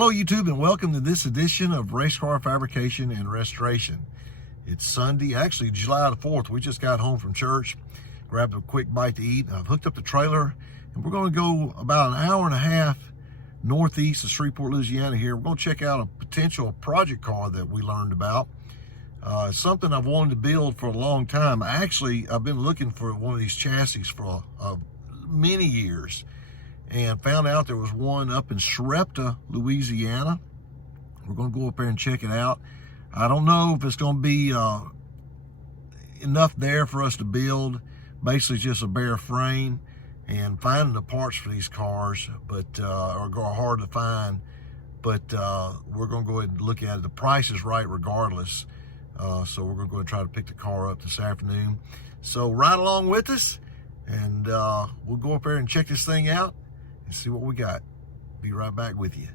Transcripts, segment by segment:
Hello YouTube, and welcome to this edition of Race Car Fabrication and Restoration. It's Sunday, actually July the 4th. We just got home from church, grabbed a quick bite to eat. I've hooked up the trailer, and we're going to go about an hour and a half northeast of Shreveport, Louisiana here. We're going to check out a potential project car that we learned about. It's something I've wanted to build for a long time. I've been looking for one of these chassis for many years, and found out there was one up in Shreveport, Louisiana. We're going to go up there and check it out. I don't know if it's going to be enough there for us to build. Basically just a bare frame, and finding the parts for these cars are hard to find, but we're going to go ahead and look at it. The price is right regardless, so we're going to go and try to pick the car up this afternoon. So ride along with us, and we'll go up there and check this thing out and see what we got. Be right back with you.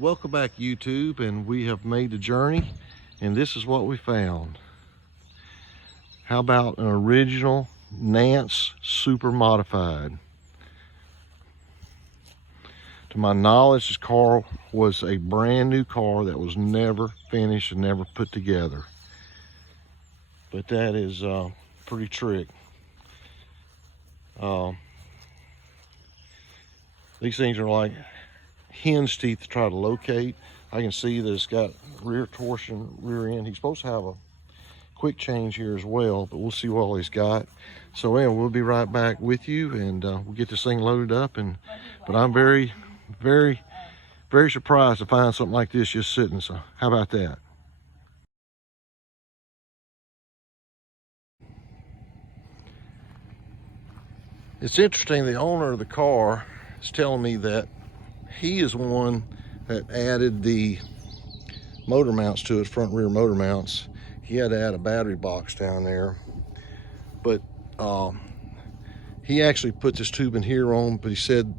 Welcome back, YouTube, and we have made the journey, and this is what we found. How about an original Nance Super Modified? To my knowledge, this car was a brand new car that was never finished and never put together. But that is pretty trick. These things are like hen's teeth to try to locate. I can see that it's got rear torsion, rear end. He's supposed to have a quick change here as well, but we'll see what all he's got. So yeah, we'll be right back with you, and we'll get this thing loaded up. But I'm very, very, very surprised to find something like this just sitting. So how about that? It's interesting, the owner of the car is telling me that he is one that added the motor mounts to it, front and rear motor mounts. He had to add a battery box down there, but he actually put this tube in here on, but he said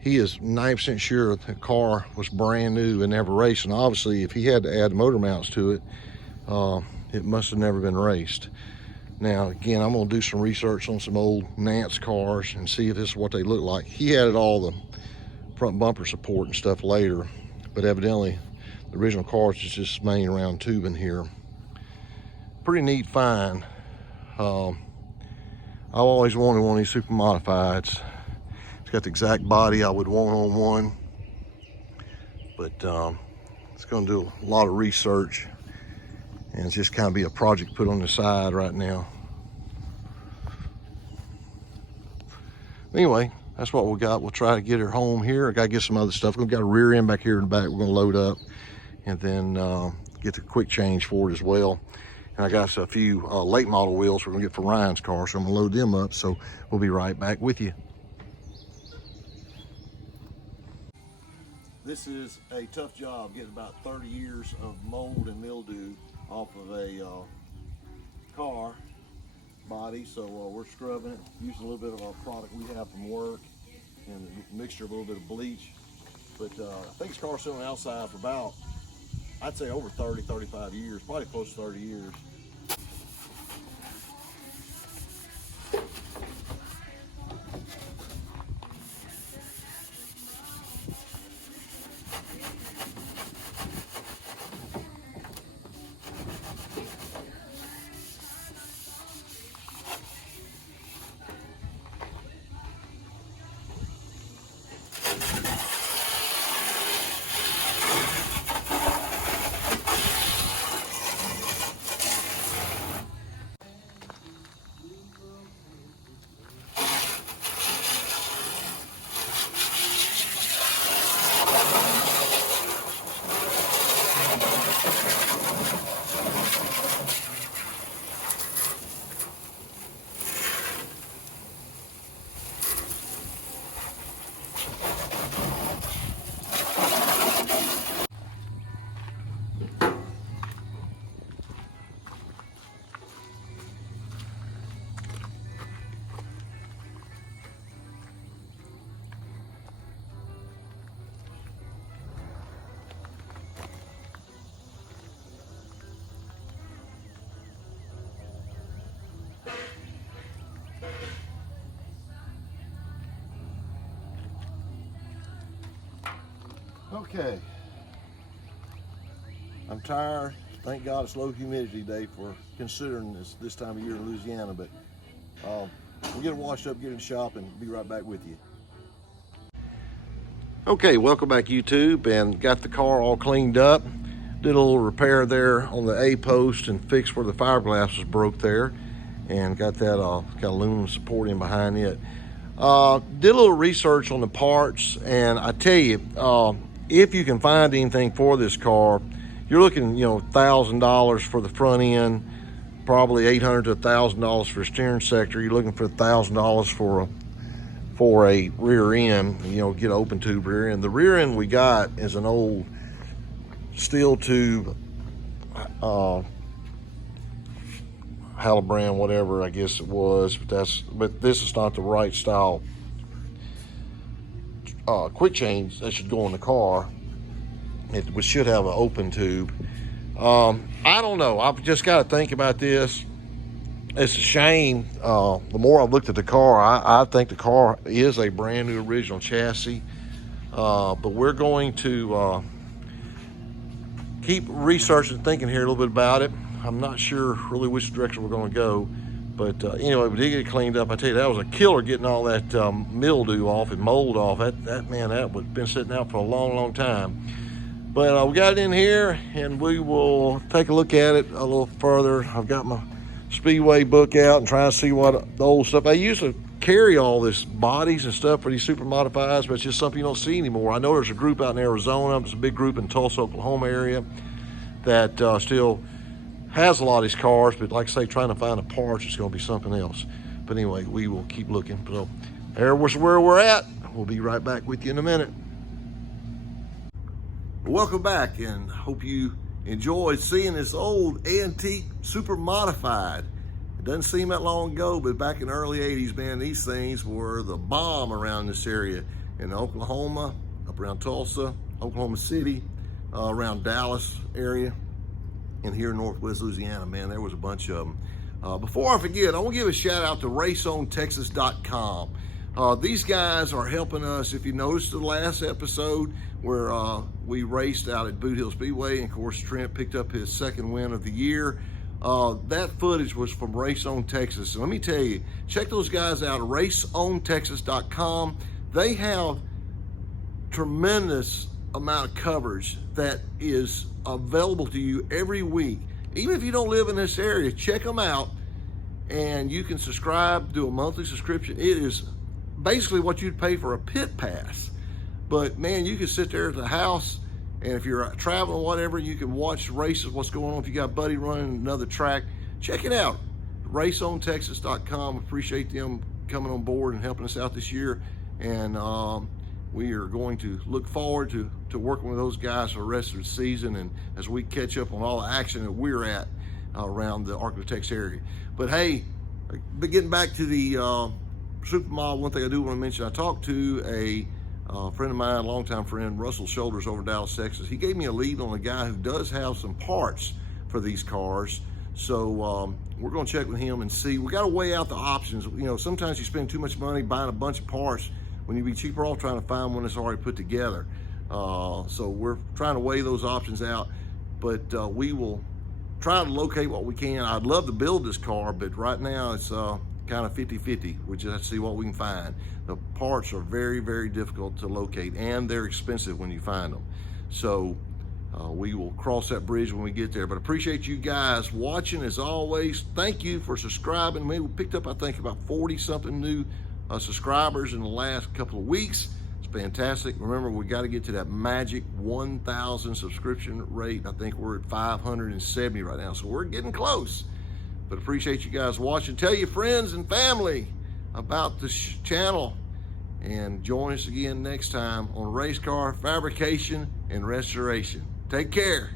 he is 90% sure the car was brand new and never raced. And obviously if he had to add motor mounts to it, it must have never been raced. Now again, I'm going to do some research on some old Nance cars and see if this is what they look like. He added all the front bumper support and stuff later, but evidently the original cars is just main round tubing here. Pretty neat find. I've always wanted one of these super modifieds. It's got the exact body I would want on one, but it's going to do a lot of research, and it's just kind of be a project put on the side right now. Anyway, that's what we got. We'll try to get her home here. I got to get some other stuff. We've got a rear end back here in the back we're going to load up, and then get the quick change for it as well. And I got a few late model wheels we're going to get for Ryan's car, so I'm going to load them up. So we'll be right back with you. This is a tough job, getting about 30 years of mold and mildew off of a car body. So we're scrubbing it, using a little bit of our product we have from work, and a mixture of a little bit of bleach. But I think this car's sitting on the outside for about, I'd say over 30, 35 years, probably close to 30 years. Okay, I'm tired. Thank God it's low humidity day for considering this time of year in Louisiana, but we'll get it washed up, get it in the shop, and be right back with you. Okay, welcome back YouTube, and got the car all cleaned up. Did a little repair there on the A post and fixed where the fiberglass was broke there, and got that kind of aluminum support in behind it. Did a little research on the parts, and I tell you, if you can find anything for this car, you're looking, $1,000 for the front end, probably $800 to $1,000 for a steering sector. You're looking for $1,000 for a rear end, get an open tube rear end. The rear end we got is an old steel tube, Halibrand, whatever I guess it was, but this is not the right style quick change that should go in the car. We should have an open tube. I don't know. I've just got to think about this. It's a shame. The more I've looked at the car, I think the car is a brand new original chassis. But we're going to keep researching, thinking here a little bit about it. I'm not sure really which direction we're going to go. But anyway, we did get it cleaned up. I tell you, that was a killer getting all that mildew off and mold off. That was been sitting out for a long, long time. But we got it in here, and we will take a look at it a little further. I've got my Speedway book out and trying to see what the old stuff. I used to carry all this bodies and stuff for these super modifieds, but it's just something you don't see anymore. I know there's a group out in Arizona. There's a big group in Tulsa, Oklahoma area that still has a lot of these cars, but like I say, trying to find the parts, it's going to be something else. But anyway, we will keep looking. So there's where we're at. We'll be right back with you in a minute. Welcome back, and hope you enjoyed seeing this old antique super modified. It doesn't seem that long ago, but back in the early 80s, man, these things were the bomb around this area. In Oklahoma, up around Tulsa, Oklahoma City, around Dallas area, and here in Northwest Louisiana, man, there was a bunch of them. Before I forget, I want to give a shout out to RaceOnTexas.com. These guys are helping us. If you noticed the last episode where we raced out at Boot Hill Speedway, and of course Trent picked up his second win of the year, that footage was from Race on Texas. And let me tell you, check those guys out, RaceOnTexas.com. They have tremendous amount of coverage that is available to you every week. Even if you don't live in this area, check them out, and you can subscribe, do a monthly subscription. It is basically what you'd pay for a pit pass. But man, you can sit there at the house, and if you're traveling or whatever, you can watch races, what's going on. If you got a buddy running another track, check it out. RaceOnTexas.com. Appreciate them coming on board and helping us out this year. And we are going to look forward to working with those guys for the rest of the season, and as we catch up on all the action that we're at around the Arklatex area. But hey, getting back to the Supermod, one thing I do want to mention, I talked to a friend of mine, longtime friend, Russell Shoulders over in Dallas, Texas. He gave me a lead on a guy who does have some parts for these cars. So we're going to check with him and see. We got to weigh out the options. Sometimes you spend too much money buying a bunch of parts when you'd be cheaper off trying to find one that's already put together. So we're trying to weigh those options out, but we will try to locate what we can. I'd love to build this car, but right now it's kind of 50-50. We just have to see what we can find. The parts are very, very difficult to locate, and they're expensive when you find them. So we will cross that bridge when we get there. But appreciate you guys watching as always. Thank you for subscribing. We picked up, I think, about 40-something new subscribers in the last couple of weeks. It's fantastic. Remember, we got to get to that magic 1,000 subscription rate. I think we're at 570 right now, so we're getting close. But appreciate you guys watching. Tell your friends and family about this channel, and join us again next time on Race Car Fabrication and Restoration. Take care.